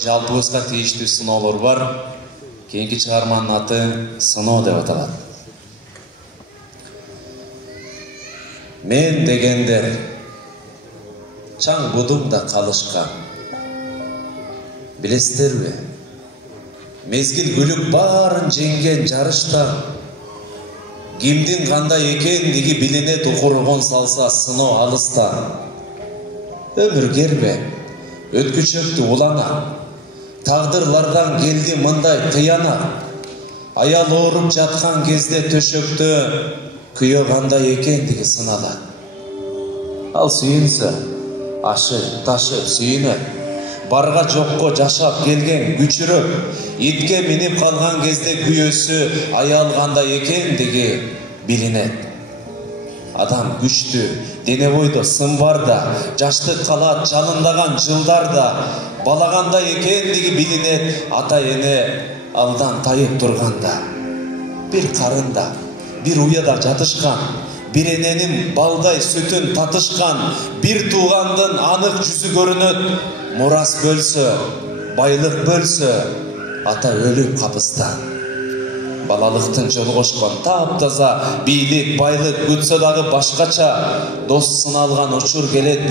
Жалпыбызга тийиштүү сыноолор бар. Кийинки чыгарманын аты «Сыноо» деп аталат. Мен дегендер чаң будумда калышкан. Билесиздерби? Мезгил күлүп баарын жеңген жарышта кимдин кандай экендиги билинет, укургон салса сыноо алыста. Өмүр кербе, өткүчөктү улана. Тагдырлардан келди мындай кыянат. Аял ооруп жаткан кезде төшөктө күйөө кандай экендиги сыналат. Ал сүйүнсө, ашып, ташып сүйүнөт. Барга жокко жашап келген күчүрөп, итке минип калган кезде күйөөсү аял кандай экендиги билинет. Адам күчтүү, дене бойдо сын барда, жаштык калат жалындаган жылдарда, балагандай экендиги билинет. Ата эне алдан тайып турганда, бир карында, бир уяда жатышкан, бир эненин балдай сүтүн татышкан, бир туугандын анык жүзү көрүнөт. Мурас бөлсө, байлык бөлсө, ата өлүп капыста. Балалыктын жолгошкон таптаза бийлик, байлык күтсө дагы башкача, дос сыналган учур келет.